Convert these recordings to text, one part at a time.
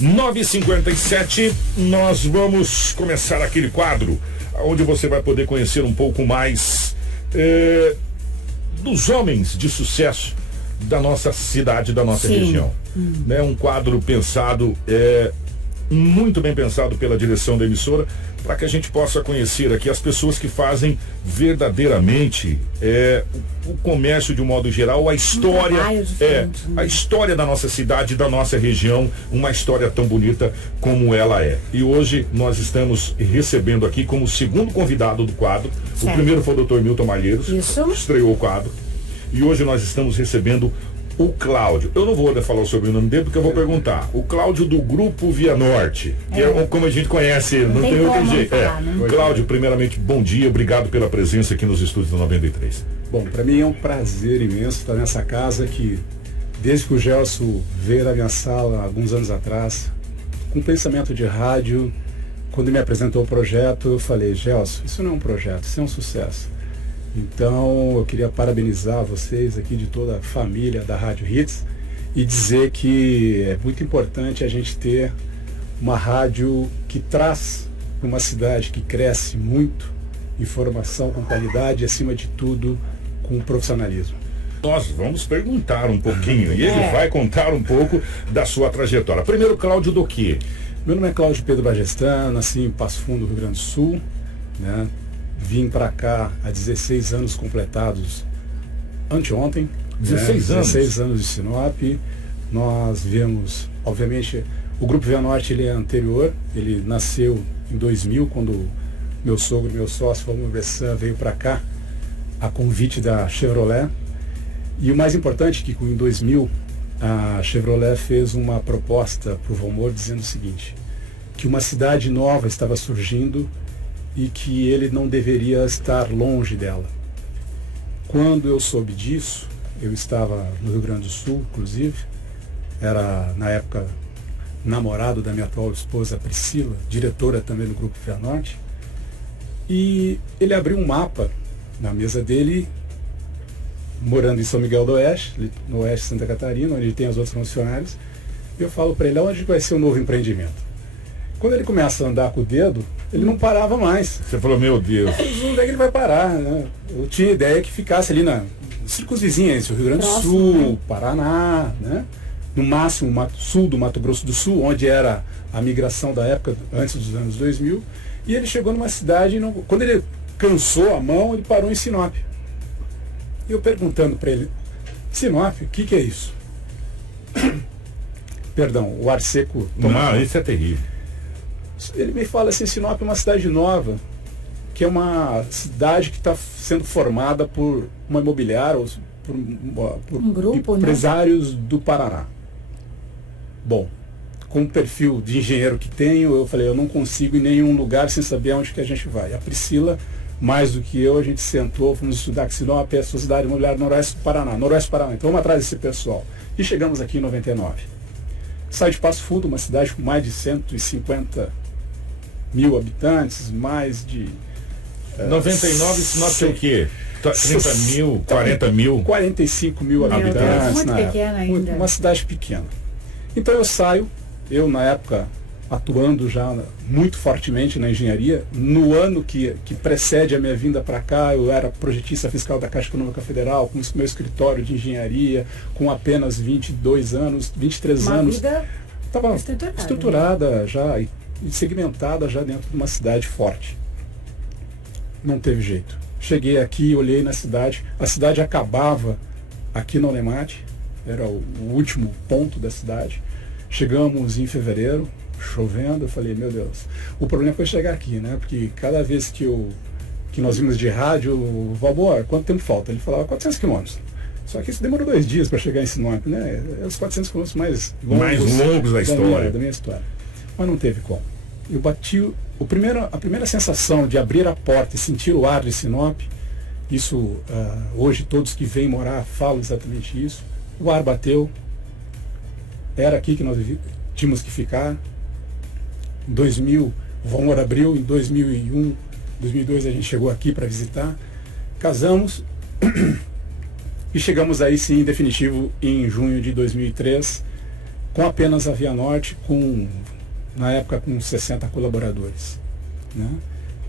9h57, nós vamos começar aquele quadro onde você vai poder conhecer um pouco mais dos homens de sucesso da nossa cidade, da nossa região. Né? Um quadro pensado, muito bem pensado pela direção da emissora, para que a gente possa conhecer aqui as pessoas que fazem verdadeiramente o comércio de um modo geral, a história, a história da nossa cidade, da nossa região, uma história tão bonita como ela é. E hoje nós estamos recebendo aqui como segundo convidado do quadro. Certo. O primeiro foi o Dr. Milton Malheiros, que estreou o quadro. E hoje nós estamos recebendo o Cláudio. Eu não vou falar sobre o nome dele, porque eu vou perguntar. O Cláudio do Grupo Via Norte, que é como a gente conhece, não tem outro jeito. Cláudio, primeiramente, bom dia, obrigado pela presença aqui nos estúdios da 93. Bom, para mim é um prazer imenso estar nessa casa que, desde que o Gelson veio da minha sala, alguns anos atrás, com pensamento de rádio, quando me apresentou o projeto, eu falei, Gelson, isso não é um projeto, isso é um sucesso. Então, eu queria parabenizar vocês aqui de toda a família da Rádio Hits e dizer que é muito importante a gente ter uma rádio que traz para uma cidade que cresce muito, informação com qualidade e, acima de tudo, com profissionalismo. Nós vamos perguntar um pouquinho e ele vai contar um pouco da sua trajetória. Primeiro, Cláudio do quê? Meu nome é Cláudio Pedro Bagestan, nasci em Passo Fundo, Rio Grande do Sul, né? Vim para cá há 16 anos completados anteontem. 16 anos? 16 anos de Sinop. Nós viemos, obviamente, o Grupo Via Norte ele é anterior, ele nasceu em 2000, quando meu sogro, meu sócio, Valmir Bressan, veio para cá a convite da Chevrolet. E o mais importante é que em 2000 a Chevrolet fez uma proposta para o Valmor dizendo o seguinte, que uma cidade nova estava surgindo e que ele não deveria estar longe dela. Quando eu soube disso, eu estava no Rio Grande do Sul, inclusive, era na época namorado da minha atual esposa Priscila, diretora também do Grupo Via Norte, e ele abriu um mapa na mesa dele, morando em São Miguel do Oeste, no oeste de Santa Catarina, onde tem os outros funcionários, e eu falo para ele, onde vai ser o novo empreendimento? Quando ele começa a andar com o dedo, ele não parava mais. Você falou, meu Deus. Onde é que ele vai parar, né? Eu tinha ideia que ficasse ali na círculos vizinhos, o Rio Grande do Sul, Paraná, né? No máximo, sul do Mato Grosso do Sul, onde era a migração da época, antes dos anos 2000. E ele chegou numa cidade, quando ele cansou a mão, ele parou em Sinop. E eu perguntando para ele, Sinop, o que é isso? Perdão, o ar seco. Não, isso é terrível. Ele me fala assim, Sinop é uma cidade nova, que é uma cidade que está sendo formada por uma imobiliária, por um grupo, empresários do Paraná. Bom, com o perfil de engenheiro que tenho, eu falei, eu não consigo ir em nenhum lugar sem saber onde que a gente vai. A Priscila, mais do que eu, a gente sentou, fomos estudar que Sinop é a Sociedade Imobiliária Noroeste do Paraná. Então vamos atrás desse pessoal. E chegamos aqui em 99. Sai de Passo Fundo, uma cidade com mais de 150 mil habitantes, mais de... 99, Sinop tem o quê? 30 mil, 40 mil? 45 mil habitantes. Muito pequena ainda. Uma cidade pequena. Então eu saio, eu na época atuando já muito fortemente na engenharia, no ano que precede a minha vinda para cá, eu era projetista fiscal da Caixa Econômica Federal, com meu escritório de engenharia, com apenas 22 anos, 23 anos. Vida estava estruturada já e segmentada já dentro de uma cidade forte. Não teve jeito. Cheguei aqui, olhei na cidade, a cidade acabava aqui no Alemate, era o último ponto da cidade. Chegamos em fevereiro, chovendo, eu falei, meu Deus. O problema foi chegar aqui, né? Porque cada vez que nós vimos de rádio, Valmor, quanto tempo falta? Ele falava 400 quilômetros. Só que isso demorou 2 dias para chegar em Sinop, né? É os 400 quilômetros mais longos da história. Da minha história. Mas não teve como. Eu bati, a primeira sensação de abrir a porta e sentir o ar de Sinop, isso, hoje todos que vêm morar falam exatamente isso. O ar bateu, era aqui que nós tínhamos que ficar. Em 2000, o Valmor abriu, em 2001, 2002 a gente chegou aqui para visitar, casamos e chegamos aí sim, em definitivo, em junho de 2003, com apenas a Via Norte, na época com 60 colaboradores. Né?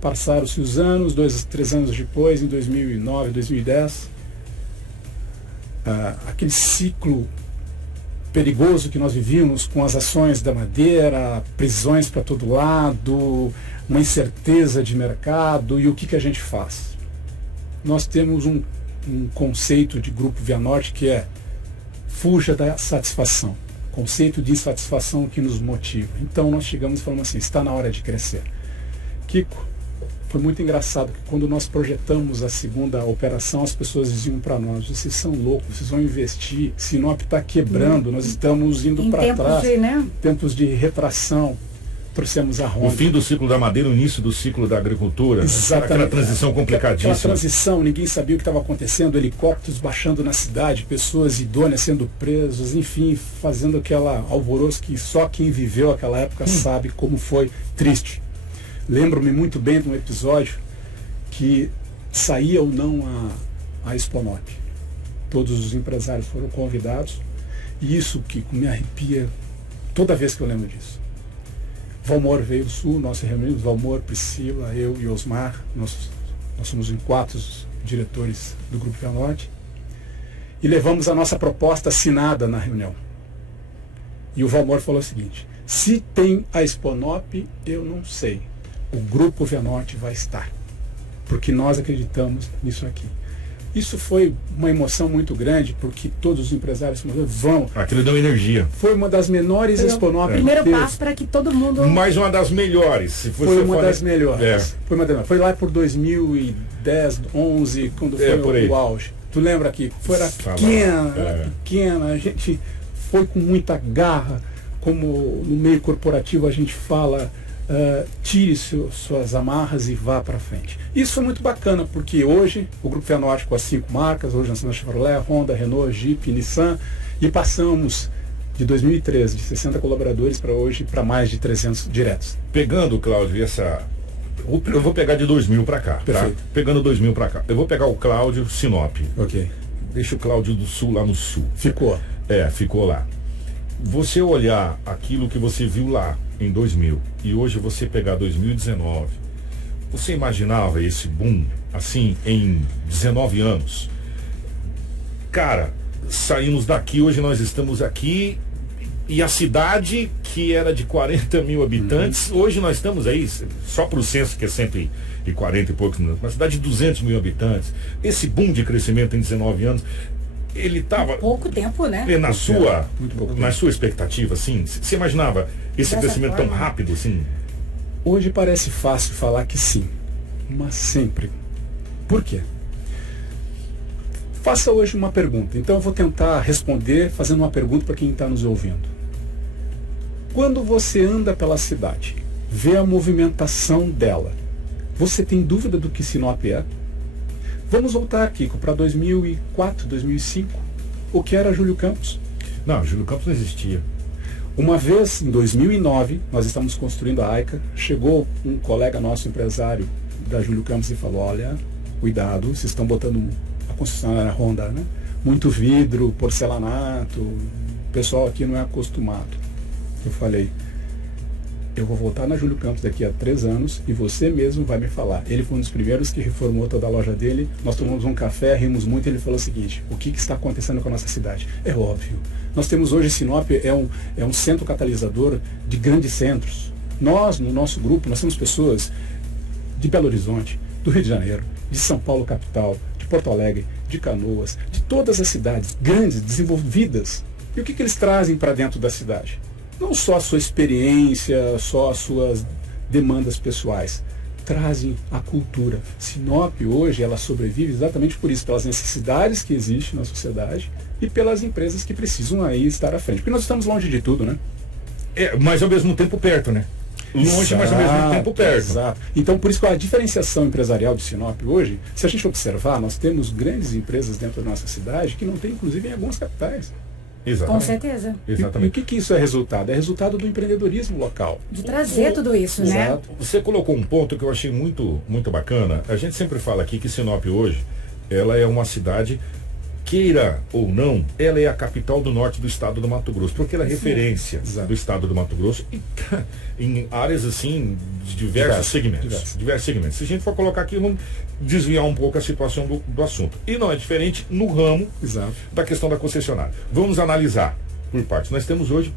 Passaram-se os anos, 2, 3 anos depois, em 2009, 2010, aquele ciclo perigoso que nós vivíamos com as ações da Madeira, prisões para todo lado, uma incerteza de mercado, e o que a gente faz? Nós temos um conceito de Grupo Via Norte que é fuja da satisfação, conceito de insatisfação que nos motiva. Então nós chegamos e falamos assim, está na hora de crescer. Kiko, foi muito engraçado que quando nós projetamos a segunda operação, as pessoas diziam para nós, vocês são loucos, vocês vão investir, Sinop está quebrando, nós estamos indo para trás, tempos de retração. Trouxemos a Honda. O fim do ciclo da madeira, o início do ciclo da agricultura. Exatamente. Aquela transição complicadíssima. Aquela transição, ninguém sabia o que estava acontecendo, helicópteros baixando na cidade, pessoas idôneas sendo presas, enfim, fazendo aquela alvoroço que só quem viveu aquela época sabe como foi triste. Lembro-me muito bem de um episódio que saía ou não a Exponop. Todos os empresários foram convidados, e isso que me arrepia toda vez que eu lembro disso. Valmor veio do Sul, nós reunimos, Valmor, Priscila, eu e Osmar, nós somos em 4 diretores do Grupo Via Norte, e levamos a nossa proposta assinada na reunião. E o Valmor falou o seguinte, se tem a Exponop, eu não sei, o Grupo Via Norte vai estar, porque nós acreditamos nisso aqui. Isso foi uma emoção muito grande, porque todos os empresários vão. Aquilo deu energia. Foi uma das menores Exponop. Primeiro passo para que todo mundo. Mais uma das melhores. Se foi uma das melhores. Foi lá por 2010, 11, quando foi o auge. Tu lembra que foi pequena, a gente foi com muita garra, como no meio corporativo a gente fala. Tire suas amarras e vá para frente. Isso foi muito bacana, porque hoje o Grupo Via Norte com as 5 marcas, hoje nós temos a Chevrolet, Honda, Renault, Jeep, Nissan, e passamos de 2013, de 60 colaboradores para hoje, para mais de 300 diretos. Pegando, Cláudio, eu vou pegar de 2000 para cá. Perfeito. Tá? Pegando 2000 para cá. Eu vou pegar o Cláudio Sinop. Ok. Deixa o Cláudio do Sul lá no Sul. Ficou. Ficou lá. Você olhar aquilo que você viu lá em 2000 e hoje você pegar 2019, você imaginava esse boom assim em 19 anos? Cara, saímos daqui, hoje nós estamos aqui, e a cidade que era de 40 mil habitantes, hoje nós estamos aí, só para o censo que é 140 e poucos, uma cidade de 200 mil habitantes. Esse boom de crescimento em 19 anos, ele estava... Pouco tempo, né? Na sua expectativa, assim, você imaginava esse crescimento tão rápido, assim? Hoje parece fácil falar que sim, mas sempre. Por quê? Faça hoje uma pergunta. Então eu vou tentar responder fazendo uma pergunta para quem está nos ouvindo. Quando você anda pela cidade, vê a movimentação dela, você tem dúvida do que Sinop é? Vamos voltar, Kiko, para 2004, 2005. O que era Júlio Campos? Não, Júlio Campos não existia. Uma vez, em 2009, nós estamos construindo a AICA, chegou um colega nosso, empresário da Júlio Campos, e falou, olha, cuidado, vocês estão botando a concessionária Honda, né? Muito vidro, porcelanato, o pessoal aqui não é acostumado. Eu falei, eu vou voltar na Júlio Campos daqui a 3 anos e você mesmo vai me falar. Ele foi um dos primeiros que reformou toda a loja dele, nós tomamos um café, rimos muito, e ele falou o seguinte, o que está acontecendo com a nossa cidade? É óbvio. Nós temos hoje, Sinop é um centro catalisador de grandes centros. Nós, no nosso grupo, nós temos pessoas de Belo Horizonte, do Rio de Janeiro, de São Paulo capital, de Porto Alegre, de Canoas, de todas as cidades grandes, desenvolvidas. E o que eles trazem para dentro da cidade? Não só a sua experiência, só as suas demandas pessoais. Trazem a cultura. Sinop hoje, ela sobrevive exatamente por isso, pelas necessidades que existem na sociedade e pelas empresas que precisam aí estar à frente. Porque nós estamos longe de tudo, né? Mas ao mesmo tempo perto, né? Longe, mas ao mesmo tempo perto. Exato. Então, por isso que a diferenciação empresarial de Sinop hoje, se a gente observar, nós temos grandes empresas dentro da nossa cidade que não tem, inclusive, em algumas capitais. Exatamente. Com certeza. Exatamente. E o que isso é resultado? É resultado do empreendedorismo local. De trazer tudo isso, né? Exato. Você colocou um ponto que eu achei muito, muito bacana. A gente sempre fala aqui que Sinop hoje, ela é uma cidade queira ou não, ela é a capital do norte do estado do Mato Grosso, porque ela é referência do estado do Mato Grosso em áreas assim, de diversos segmentos. Se a gente for colocar aqui, vamos desviar um pouco a situação do assunto. E não é diferente no ramo da questão da concessionária. Vamos analisar por partes. Nós temos hoje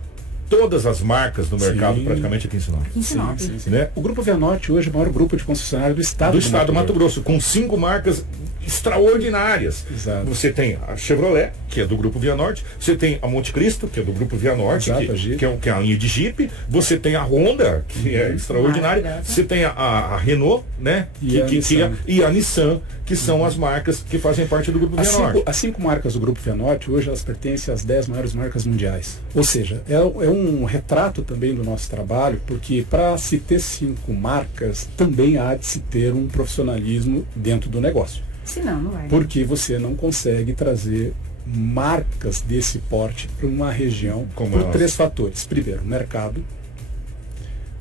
todas as marcas do mercado praticamente aqui em Sinop. Sim. Né? O Grupo Vianorte hoje é o maior grupo de concessionário do estado do Mato Grosso, com 5 marcas extraordinárias. Exato. Você tem a Chevrolet, que é do Grupo Vianorte, você tem a Monte Cristo, que é do Grupo Vianorte, que é a linha de Jeep, você tem a Honda, que é extraordinária, você tem a Renault, né? E a Nissan, que são as marcas que fazem parte do Grupo Vianorte. As 5 marcas do Grupo Vianorte, hoje elas pertencem às 10 maiores marcas mundiais. Ou seja, é um retrato também do nosso trabalho, porque para se ter 5 marcas, também há de se ter um profissionalismo dentro do negócio. Senão, não vai. Porque você não consegue trazer marcas desse porte para uma região por 3 fatores. Primeiro, mercado,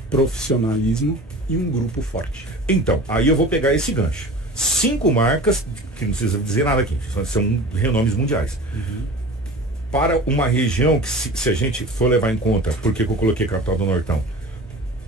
profissionalismo e um grupo forte. Então, aí eu vou pegar esse gancho. 5 marcas, que não precisa dizer nada aqui, são renomes mundiais. Para uma região que, se a gente for levar em conta, porque eu coloquei capital do Nortão,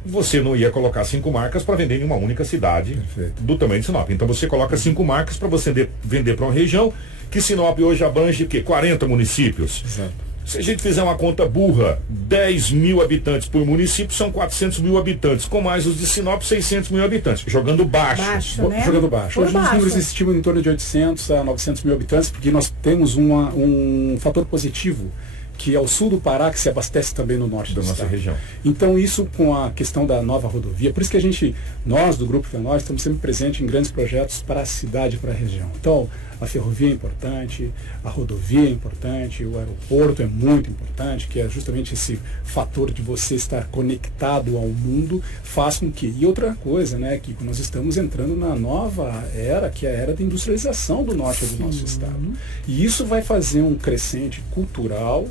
você não ia colocar 5 marcas para vender em uma única cidade do tamanho de Sinop. Então você coloca 5 marcas para você vender para uma região que Sinop hoje abrange 40 municípios. Exato. Se a gente fizer uma conta burra, 10 mil habitantes por município são 400 mil habitantes, com mais os de Sinop, 600 mil habitantes, jogando baixo. Né? Jogando baixo. Hoje os números estimam em torno de 800 a 900 mil habitantes, porque nós temos um fator positivo, que é o sul do Pará, que se abastece também no norte da nossa região. Então isso com a questão da nova rodovia, por isso que nós do Grupo Vianorte estamos sempre presentes em grandes projetos para a cidade e para a região. Então a ferrovia é importante, a rodovia é importante, o aeroporto é muito importante, que é justamente esse fator de você estar conectado ao mundo, faz com que... E outra coisa, né, que nós estamos entrando na nova era, que é a era da industrialização do norte do nosso estado. E isso vai fazer um crescente cultural,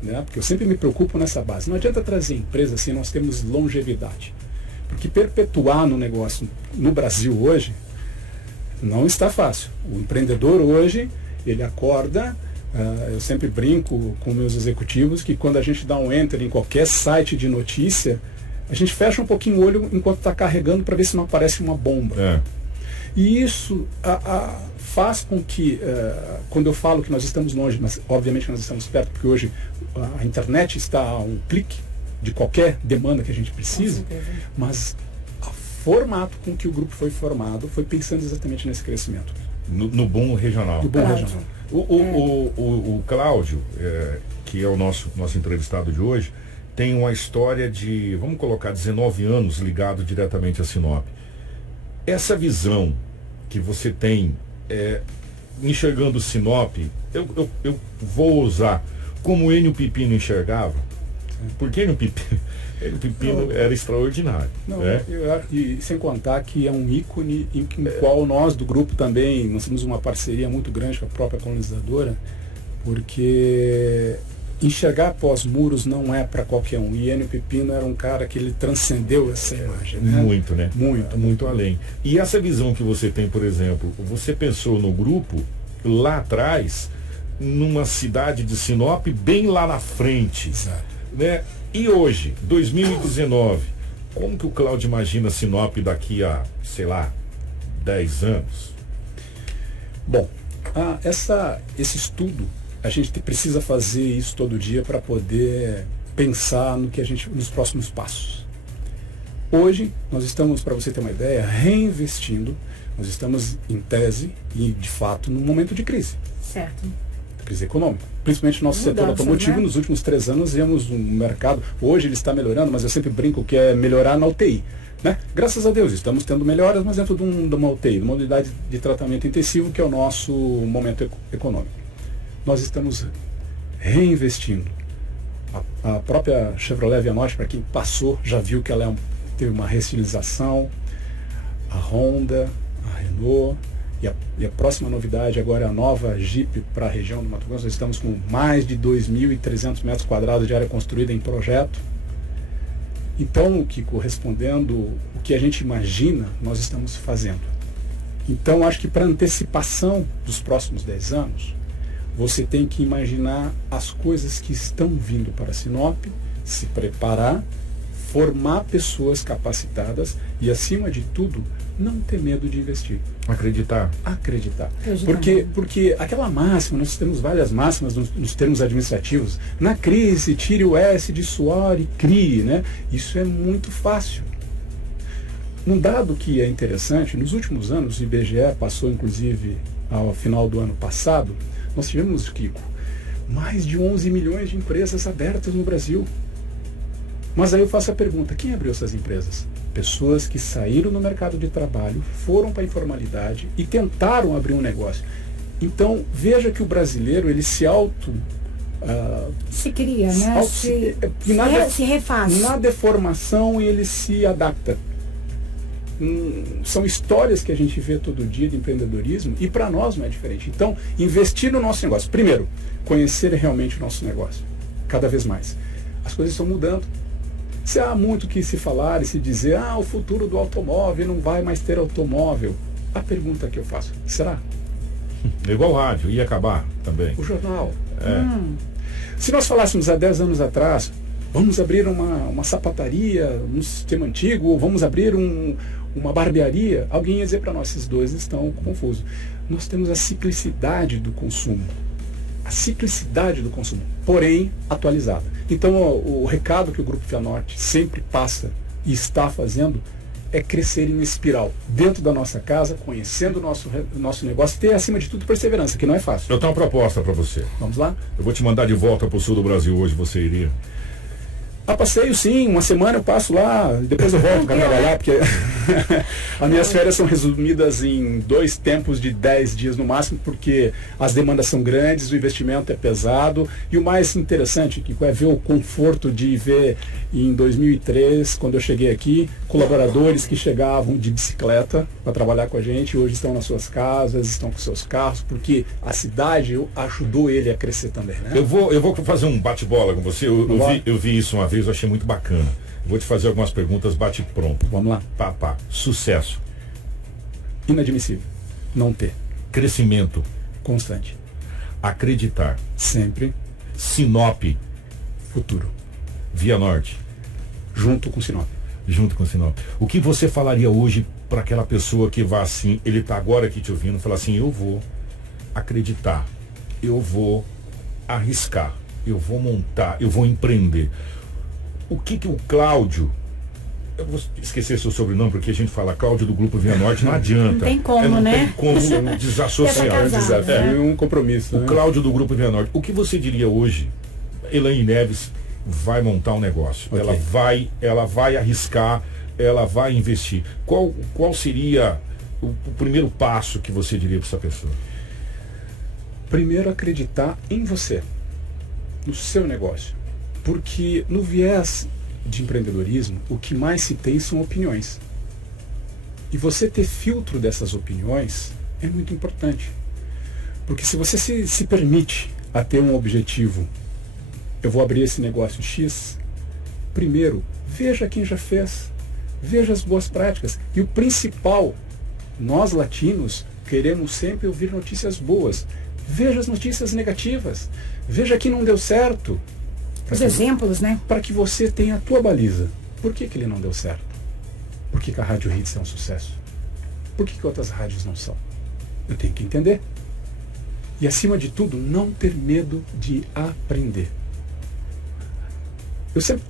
né, porque eu sempre me preocupo nessa base. Não adianta trazer empresa assim, nós temos longevidade. Porque perpetuar no negócio no Brasil hoje não está fácil. O empreendedor hoje, ele acorda, eu sempre brinco com meus executivos que quando a gente dá um enter em qualquer site de notícia, a gente fecha um pouquinho o olho enquanto está carregando para ver se não aparece uma bomba. E isso faz com que, quando eu falo que nós estamos longe, mas obviamente nós estamos perto, porque hoje a internet está a um clique de qualquer demanda que a gente precisa, mas formato com que o grupo foi formado foi pensando exatamente nesse crescimento. No boom regional. No boom regional. O Cláudio, que é o nosso entrevistado de hoje, tem uma história de, vamos colocar, 19 anos ligado diretamente a Sinop. Essa visão que você tem, enxergando Sinop, eu vou usar como o Enio Pipino enxergava, porque Enio Pipino era extraordinário. E sem contar que é um ícone em qual nós do grupo também, nós temos uma parceria muito grande com a própria colonizadora, porque enxergar pós-muros não é para qualquer um. E Enio Pipino era um cara que ele transcendeu essa imagem. Né? Muito, né? Muito além. E essa visão que você tem, por exemplo, você pensou no grupo lá atrás, numa cidade de Sinop, bem lá na frente. Exato. Né? E hoje, 2019, como que o Cláudio imagina Sinop daqui a, sei lá, 10 anos? Bom, esse estudo, a gente precisa fazer isso todo dia para poder pensar nos próximos passos. Hoje, nós estamos, para você ter uma ideia, reinvestindo, nós estamos em tese e, de fato, num momento de crise. Certo. Crise econômica. Principalmente no nosso setor automotivo, né? Nos últimos 3 anos vemos um mercado, hoje ele está melhorando, mas eu sempre brinco que é melhorar na UTI. Né? Graças a Deus, estamos tendo melhoras, mas dentro de uma UTI, de uma unidade de tratamento intensivo, que é o nosso momento econômico. Nós estamos reinvestindo. A própria Chevrolet Vianorte, para quem passou, já viu que ela teve uma restilização, a Honda, a Renault, e a próxima novidade agora é a nova Jeep para a região do Mato Grosso. Nós estamos com mais de 2.300 metros quadrados de área construída em projeto. Então, Kiko, respondendo o que a gente imagina, nós estamos fazendo. Então, acho que para antecipação dos próximos 10 anos, você tem que imaginar as coisas que estão vindo para Sinop, se preparar, formar pessoas capacitadas e, acima de tudo, não ter medo de investir. Acreditar. Acreditar. Acreditar. Porque aquela máxima, nós temos várias máximas nos termos administrativos. Na crise, tire o S de suor e crie, né? Isso é muito fácil. Um dado que é interessante, nos últimos anos, o IBGE passou, inclusive, ao final do ano passado, nós tivemos, Kiko, mais de 11 milhões de empresas abertas no Brasil. Mas aí eu faço a pergunta, quem abriu essas empresas? Pessoas que saíram no mercado de trabalho, foram para a informalidade e tentaram abrir um negócio. Então, veja que o brasileiro, ele se se cria, né? Se refaz. Na deformação, ele se adapta. São histórias que a gente vê todo dia de empreendedorismo e para nós não é diferente. Então, investir no nosso negócio. Primeiro, conhecer realmente o nosso negócio. Cada vez mais. As coisas estão mudando. Se há muito que se falar e se dizer, o futuro do automóvel, não vai mais ter automóvel. A pergunta que eu faço, será? Igual o rádio, ia acabar também. O jornal. Se nós falássemos há 10 anos atrás, vamos abrir uma sapataria no sistema antigo, ou vamos abrir uma barbearia, alguém ia dizer para nós, esses dois estão confusos. Nós temos a ciclicidade do consumo. A ciclicidade do consumo, porém atualizada. Então, o recado que o Grupo Vianorte sempre passa e está fazendo é crescer em espiral, dentro da nossa casa, conhecendo o nosso negócio, ter, acima de tudo, perseverança, que não é fácil. Eu tenho uma proposta para você. Vamos lá? Eu vou te mandar de volta para o sul do Brasil hoje, você iria? A passeio, sim, uma semana eu passo lá, depois eu volto para trabalhar, porque as minhas férias são resumidas em 2 tempos de 10 dias no máximo, porque as demandas são grandes, o investimento é pesado, e o mais interessante, Kiko, é ver o conforto de ver em 2003, quando eu cheguei aqui, colaboradores que chegavam de bicicleta para trabalhar com a gente, hoje estão nas suas casas, estão com seus carros, porque a cidade ajudou ele a crescer também, né? Eu vou fazer um bate-bola com você, eu vi isso uma vez, eu achei muito bacana. Vou te fazer algumas perguntas, bate pronto. Vamos lá. Pá. Sucesso. Inadmissível. Não ter. Crescimento. Constante. Acreditar. Sempre. Sinop. Futuro. Vianorte. Junto com Sinop. Junto com Sinop. O que você falaria hoje para aquela pessoa que vai assim, ele está agora aqui te ouvindo, falar assim, eu vou acreditar, eu vou arriscar, eu vou montar, eu vou empreender. O que o Cláudio, eu vou esquecer seu sobrenome, porque a gente fala Cláudio do Grupo Vianorte, não adianta. Não tem como, não né? tem como desassociar. É um desafio, um compromisso. O Cláudio do Grupo Vianorte, o que você diria hoje? Elaine Neves vai montar um negócio, Okay. ela vai arriscar, ela vai investir. Qual seria o primeiro passo que você diria para essa pessoa? Primeiro, acreditar em você, no seu negócio. Porque no viés de empreendedorismo, o que mais se tem são opiniões. E você ter filtro dessas opiniões é muito importante. Porque se você se permite a ter um objetivo, eu vou abrir esse negócio X, primeiro, veja quem já fez, veja as boas práticas. E o principal, nós latinos queremos sempre ouvir notícias boas. Veja as notícias negativas, veja que não deu certo. Os exemplos, né? Para que você tenha a tua baliza. Por que ele não deu certo? Por que a Rádio Hits é um sucesso? Por que outras rádios não são? Eu tenho que entender. E acima de tudo, não ter medo de aprender. Eu sempre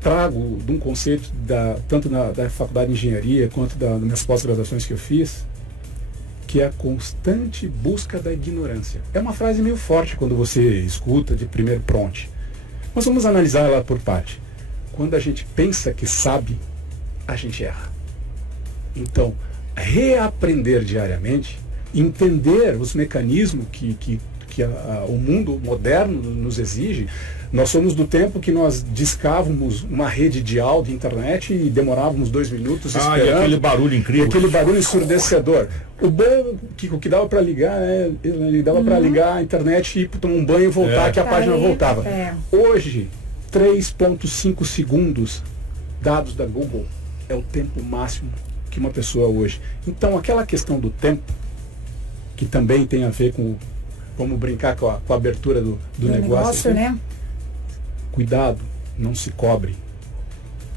trago de um conceito, tanto da faculdade de engenharia, quanto das minhas pós-graduações que eu fiz, que é a constante busca da ignorância. É uma frase meio forte quando você escuta de primeiro pronto. Mas vamos analisar ela por parte. Quando a gente pensa que sabe, a gente erra. Então, reaprender diariamente, entender os mecanismos que o mundo moderno nos exige. Nós somos do tempo que nós discávamos uma rede de áudio de internet e demorávamos 2 minutos esperando. E aquele barulho incrível. E aquele barulho ensurdecedor. O bom que dava para ligar, né? Ele dava para ligar a internet e ir tomar um banho e voltar, que a página voltava. Hoje, 3,5 segundos dados da Google é o tempo máximo que uma pessoa hoje. Então, aquela questão do tempo, que também tem a ver com vamos brincar com a abertura do negócio, né? Cuidado, não se cobre.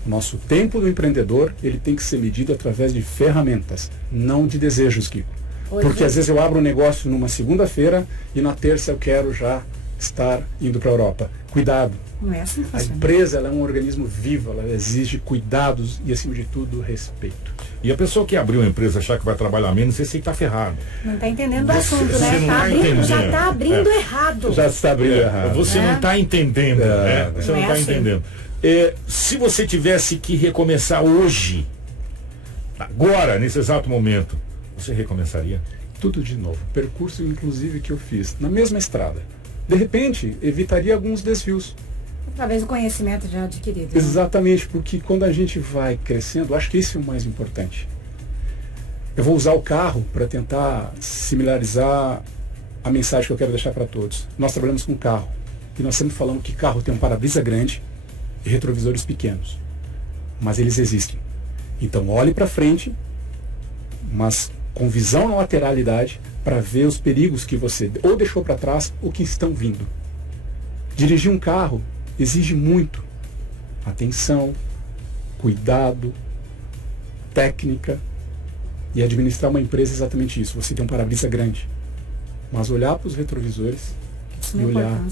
O nosso tempo do empreendedor, ele tem que ser medido através de ferramentas, não de desejos, Kiko. Porque às vezes eu abro um negócio numa segunda-feira e na terça eu quero já estar indo para a Europa. Cuidado. Não é assim que funciona. A empresa, ela é um organismo vivo, ela exige cuidados e, acima de tudo, respeito. E a pessoa que abriu uma empresa achar que vai trabalhar menos, esse aí está ferrado. Não está entendendo o assunto, né? Já está abrindo errado. Já está abrindo errado. Você não está entendendo, né? Você não está entendendo. Se você tivesse que recomeçar hoje, agora, nesse exato momento, você recomeçaria? Tudo de novo. Percurso, inclusive, que eu fiz na mesma estrada. De repente, evitaria alguns desvios. Através do conhecimento já adquirido. Exatamente, porque quando a gente vai crescendo, acho que esse é o mais importante. Eu vou usar o carro para tentar similarizar a mensagem que eu quero deixar para todos. Nós trabalhamos com carro. E nós sempre falamos que carro tem um para-brisa grande e retrovisores pequenos. Mas eles existem. Então olhe para frente, mas com visão na lateralidade, para ver os perigos que você ou deixou para trás ou que estão vindo. Dirigir um carro exige muito atenção, cuidado, técnica, e administrar uma empresa é exatamente isso. Você tem um para-brisa grande, mas olhar para os retrovisores e olhar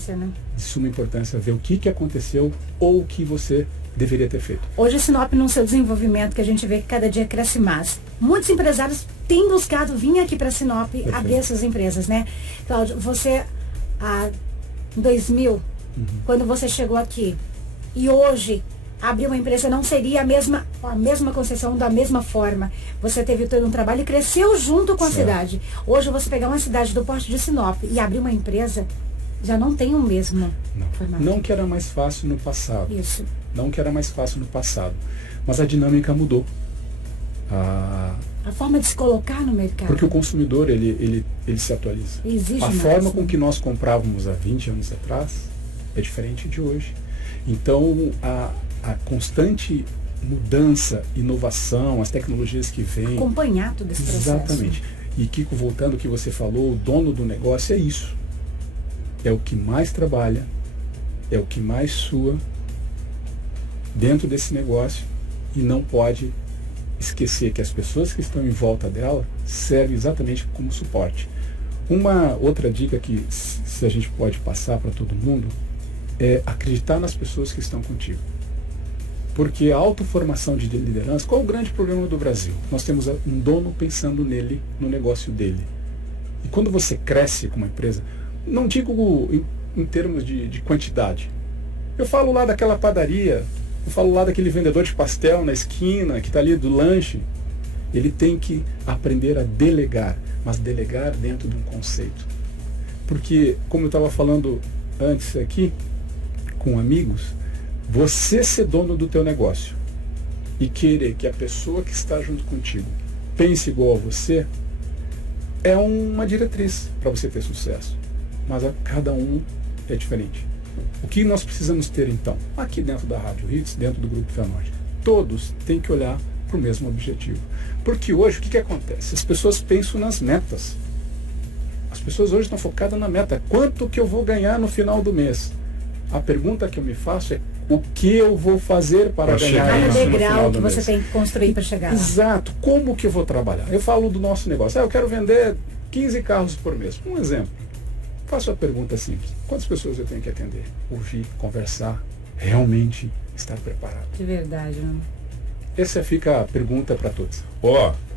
de suma importância, ver o que aconteceu ou o que você deveria ter feito. Hoje a Sinop, no seu desenvolvimento, que a gente vê que cada dia cresce mais, muitos empresários têm buscado vir aqui para Sinop abrir essas empresas, né? Cláudio, você, em 2000, quando você chegou aqui, e hoje abrir uma empresa não seria a mesma concessão, da mesma forma. Você teve todo um trabalho e cresceu junto com a cidade. Hoje você pegar uma cidade do porte de Sinop e abrir uma empresa, já não tem o mesmo formato. Não que era mais fácil no passado. Isso. Não que era mais fácil no passado. Mas a dinâmica mudou. A forma de se colocar no mercado. Porque o consumidor, ele se atualiza. Exige a forma com que nós comprávamos há 20 anos atrás é diferente de hoje. Então, a constante mudança, inovação, as tecnologias que vêm... Acompanhar todo esse processo. Exatamente. E, Kiko, voltando ao que você falou, o dono do negócio é isso. É o que mais trabalha, é o que mais sua dentro desse negócio e não pode esquecer que as pessoas que estão em volta dela servem exatamente como suporte. Uma outra dica que se a gente pode passar para todo mundo é acreditar nas pessoas que estão contigo. Porque a autoformação de liderança, qual é o grande problema do Brasil? Nós temos um dono pensando nele, no negócio dele. E quando você cresce com uma empresa, não digo em termos de quantidade. Eu falo lá daquela padaria, eu falo lá daquele vendedor de pastel na esquina, que está ali do lanche. Ele tem que aprender a delegar, mas delegar dentro de um conceito. Porque, como eu estava falando antes aqui, com amigos, você ser dono do teu negócio e querer que a pessoa que está junto contigo pense igual a você, é uma diretriz para você ter sucesso. Mas cada um é diferente. O que nós precisamos ter, então, aqui dentro da Rádio Hits, dentro do Grupo Vianorte? Todos têm que olhar para o mesmo objetivo. Porque hoje, o que acontece? As pessoas pensam nas metas. As pessoas hoje estão focadas na meta. Quanto que eu vou ganhar no final do mês? A pergunta que eu me faço é: o que eu vou fazer para ganhar isso no final do mês? Você tem que construir para chegar lá. Exato. Como que eu vou trabalhar? Eu falo do nosso negócio. Eu quero vender 15 carros por mês. Um exemplo. Faço a pergunta simples: quantas pessoas eu tenho que atender? Ouvir, conversar, realmente estar preparado. De verdade, né? Essa fica a pergunta para todos.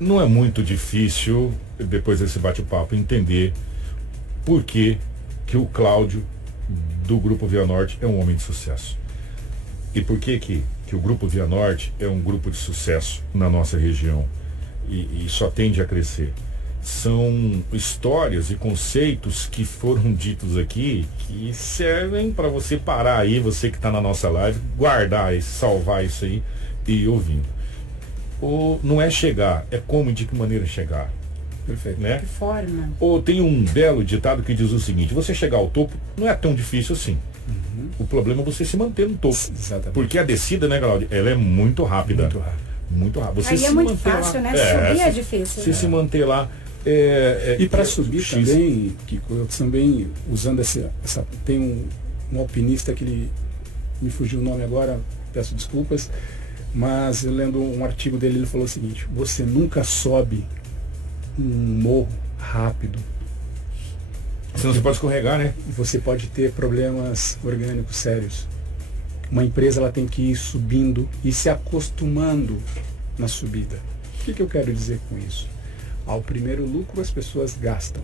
Não é muito difícil, depois desse bate-papo, entender por que o Cláudio, do Grupo Vianorte, é um homem de sucesso. E por que o Grupo Vianorte é um grupo de sucesso na nossa região e só tende a crescer. São histórias e conceitos que foram ditos aqui que servem para você parar aí, você que está na nossa live, guardar isso, salvar isso aí e ir ouvindo. Não é chegar, é como e de que maneira chegar. Perfeito. Né? Que forma. Tem um belo ditado que diz o seguinte: você chegar ao topo não é tão difícil assim. O problema é você se manter no topo. Exatamente. Porque a descida, né, Cláudio, ela é muito rápida. Muito rápido. Muito rápido. Você aí é muito fácil, né? Subir é difícil. Se manter lá. E para subir também, Kiko, eu também usando tem um alpinista que ele me fugiu o nome agora, peço desculpas, mas eu lendo um artigo dele, ele falou o seguinte: você nunca sobe um morro rápido. Senão você pode escorregar, né? Você pode ter problemas orgânicos sérios. Uma empresa ela tem que ir subindo e se acostumando na subida. O que eu quero dizer com isso? Ao primeiro lucro as pessoas gastam.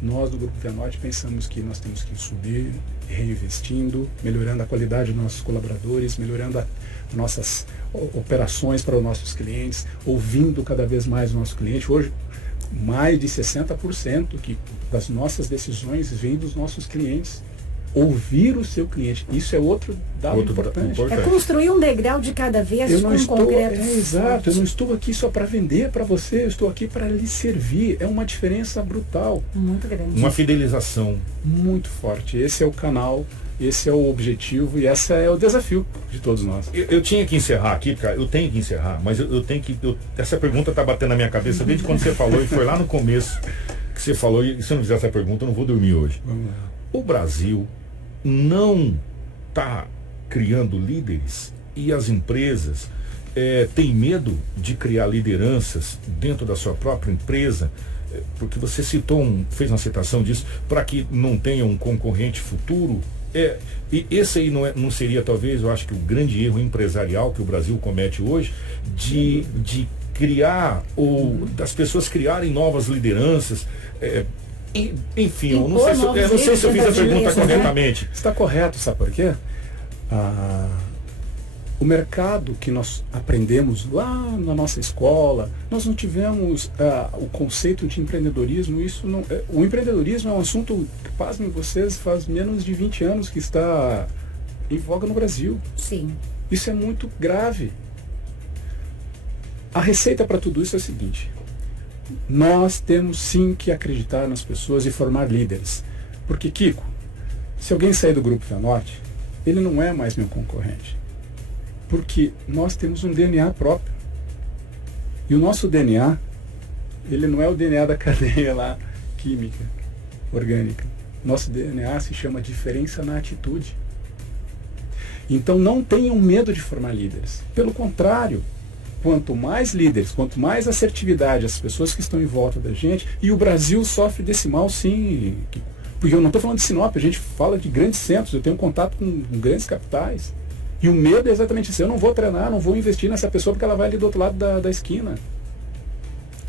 Nós do Grupo Via Norte pensamos que nós temos que subir, reinvestindo, melhorando a qualidade dos nossos colaboradores, melhorando as nossas operações para os nossos clientes, ouvindo cada vez mais o nosso cliente. Hoje, mais de 60% das nossas decisões vêm dos nossos clientes. Ouvir o seu cliente, isso é outro dado importante. É construir um degrau de cada vez concreto. Exato, eu não estou aqui só para vender para você, eu estou aqui para lhe servir. É uma diferença brutal. Muito grande. Uma fidelização. Muito forte. Esse é o canal, esse é o objetivo e esse é o desafio de todos nós. Eu tinha que encerrar aqui, cara, eu tenho que encerrar, mas eu tenho que... essa pergunta está batendo na minha cabeça desde quando você falou, e foi lá no começo que você falou, e se eu não fizer essa pergunta eu não vou dormir hoje. Vamos lá. O Brasil não está criando líderes e as empresas têm medo de criar lideranças dentro da sua própria empresa, porque você fez uma citação disso, para que não tenha um concorrente futuro. E esse aí não seria, talvez, eu acho que o grande erro empresarial que o Brasil comete hoje, de criar, ou das pessoas criarem novas lideranças. Enfim, eu não sei se eu fiz a pergunta corretamente. Está correto, sabe por quê? O mercado que nós aprendemos lá na nossa escola, nós não tivemos o conceito de empreendedorismo. O empreendedorismo é um assunto, pasmem vocês, faz menos de 20 anos que está em voga no Brasil. Sim. Isso é muito grave. A receita para tudo isso é a seguinte: nós temos sim que acreditar nas pessoas e formar líderes. Porque, Kiko, se alguém sair do Grupo Via Norte, ele não é mais meu concorrente. Porque nós temos um DNA próprio. E o nosso DNA, ele não é o DNA da cadeia lá, química, orgânica. Nosso DNA se chama diferença na atitude. Então não tenham medo de formar líderes. Pelo contrário, quanto mais líderes, quanto mais assertividade as pessoas que estão em volta da gente, e o Brasil sofre desse mal sim, porque eu não estou falando de Sinop, a gente fala de grandes centros, eu tenho contato com grandes capitais, e o medo é exatamente isso: eu não vou treinar, não vou investir nessa pessoa porque ela vai ali do outro lado da esquina.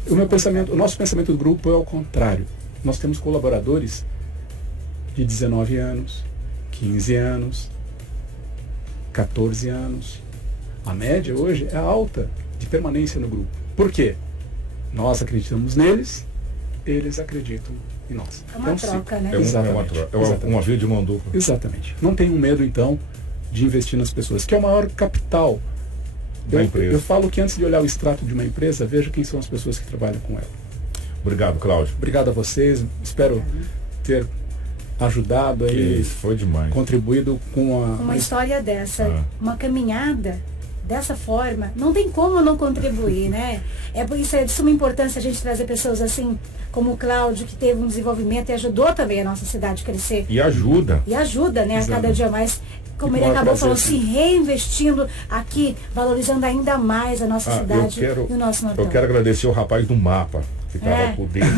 O nosso pensamento do grupo é ao contrário. Nós temos colaboradores de 19 anos, 15 anos, 14 anos. A média hoje é alta de permanência no grupo. Por quê? Nós acreditamos neles, eles acreditam em nós. É uma troca, né? É uma via de mão dupla. Exatamente. Não tenham medo, então, de investir nas pessoas, que é o maior capital da empresa. Eu falo que antes de olhar o extrato de uma empresa, veja quem são as pessoas que trabalham com ela. Obrigado, Cláudio. Obrigado a vocês. Espero ter ajudado aí. Isso, foi demais. Contribuído com uma história dessa, uma caminhada dessa forma, não tem como não contribuir, né? Por isso é de suma importância a gente trazer pessoas assim, como o Cláudio, que teve um desenvolvimento e ajudou também a nossa cidade a crescer. E ajuda. E ajuda, né? Exato. A cada dia mais. Como ele acabou falando, se reinvestindo aqui, valorizando ainda mais a nossa cidade e o nosso Nortão. Eu quero agradecer o rapaz do mapa, que estava por dentro.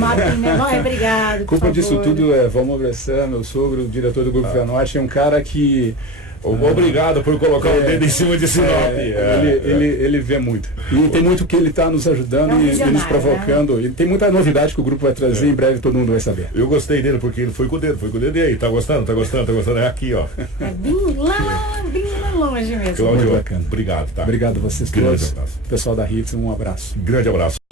Obrigado. Culpa disso tudo é Valmor Bressan, meu sogro, o diretor do Grupo Via Norte, é um cara que... Obrigado por colocar o dedo em cima de Sinop. Ele vê muito. E tem muito que ele está nos ajudando e nos provocando. E tem muita novidade que o grupo vai trazer, em breve todo mundo vai saber. Eu gostei dele porque ele foi com o dedo e aí, tá gostando? É aqui, ó. Bem lá longe mesmo. Cláudio, obrigado, tá? Obrigado a vocês todos. Pessoal da Hits, um abraço. Grande abraço.